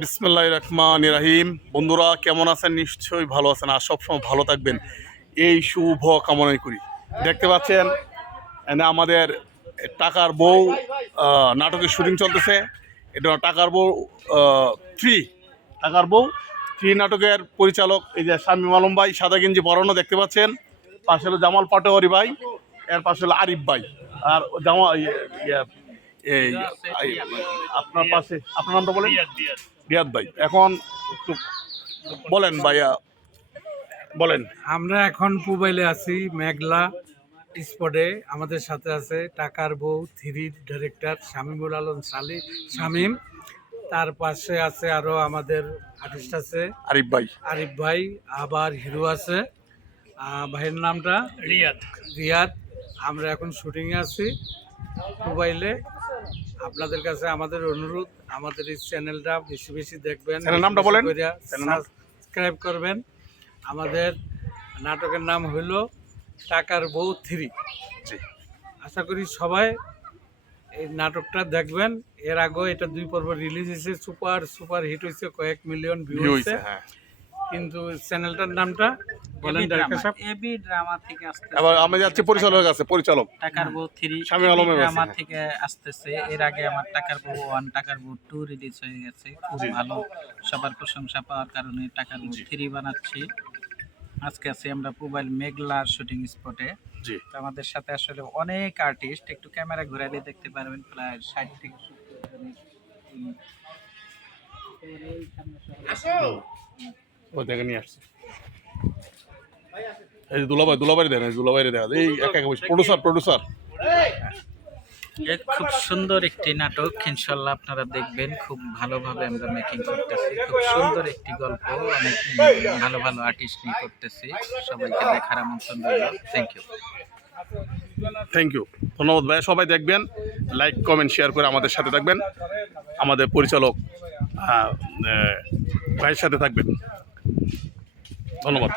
বিসমিল্লাহির রহমানির রহিম। বন্ধুরা কেমন আছেন? নিশ্চয়ই ভালো আছেন আর সবসময় ভালো থাকবেন, এই শুভ কামনাই করি। দেখতে পাচ্ছেন আমাদের টাকার বউ নাটকের শুটিং চলতেছে। এটা টাকার বউ 3 টাকার বউ 3 নাটকের পরিচালক এই যে শামীম আলম ভাই, সাদা গেঞ্জি পরানো দেখতে পাচ্ছেন। পাশে হলো জামাল পাটোয়ারি ভাই, এর পাশে হলো আরিফ ভাই, আর এই আপনার পাশে আপনার নামটা বলেন। রিয়াদ ভাই। এখন একটু বলেন ভাইয়া, বলেন। আমরা এখন মোবাইলে আছি মেঘলা স্পটে। আমাদের সাথে আছে টাকার বউ 3 ডাইরেক্টর শামীমুল আলম শামীম। তার পাশে আছে আরো আমাদের আর্টিস্ট আছে আরিফ ভাই, আবার হিরো আছে। ভাইয়ের নামটা রিয়াদ। আমরা এখন শুটিংয়ে আছি মোবাইলে। আপনাদের কাছে আমাদের অনুরোধ, আমাদের এই চ্যানেলটা বেশি বেশি দেখবেন, নামটা বলেন, সাবস্ক্রাইব করবেন। আমাদের নাটকের নাম হইল টাকার বউ 3। আশা করি সবাই এই নাটকটা দেখবেন। এর আগে এটা 2 পর্ব রিলিজ হয়েছে, সুপার হিট হয়েছে, কয়েক মিলিয়ন ভিউ হয়েছে। কিন্তু চ্যানেলটার নামটা বলেন ডাইরেক্টর সাহেব। এবি ড্রামা থেকে আসছে। এবার আমি যাচ্ছি পরিচালকের কাছে। পরিচালক টাকার বউ 3 শামীম আলম ড্রামা থেকে আসতেছে। এর আগে আমার টাকার বউ 1, টাকার বউ 2 রিলিজ হয়ে গেছে। খুব ভালো, সবার প্রশংসা পাওয়ার কারণে টাকার বউ 3 বানাচ্ছি। আজকে আছি আমরা মোবাইল মেঘলার শুটিং স্পটে। তো আমাদের সাথে আসলে অনেক আর্টিস্ট, একটু ক্যামেরা ঘুরাইলে দেখতে পারবেন প্রায় 60 থেকে 70 ও দেখে নিয়ে আসছে। এই দুলাবাড়ি দেন, দুলাবাড়ি দেখা এই প্রডিউসার। খুব সুন্দর একটি নাটক, ইনশাল্লাহ আপনারা দেখবেন। খুব ভালোভাবে আমরা মেকিং করতেছি, খুব সুন্দর একটি গল্প, অনেক ভালো ভালো আর্টিস্ট নিয়ে করতেছি। সবাইকে দেখার আমন্ত্রণ রইল। থ্যাংক ইউ, ধন্যবাদ ভাই। সবাই দেখবেন, লাইক কমেন্ট শেয়ার করে আমাদের সাথে থাকবেন, আমাদের পরিচালক ভাইয়ের সাথে থাকবেন। ধন্যবাদ।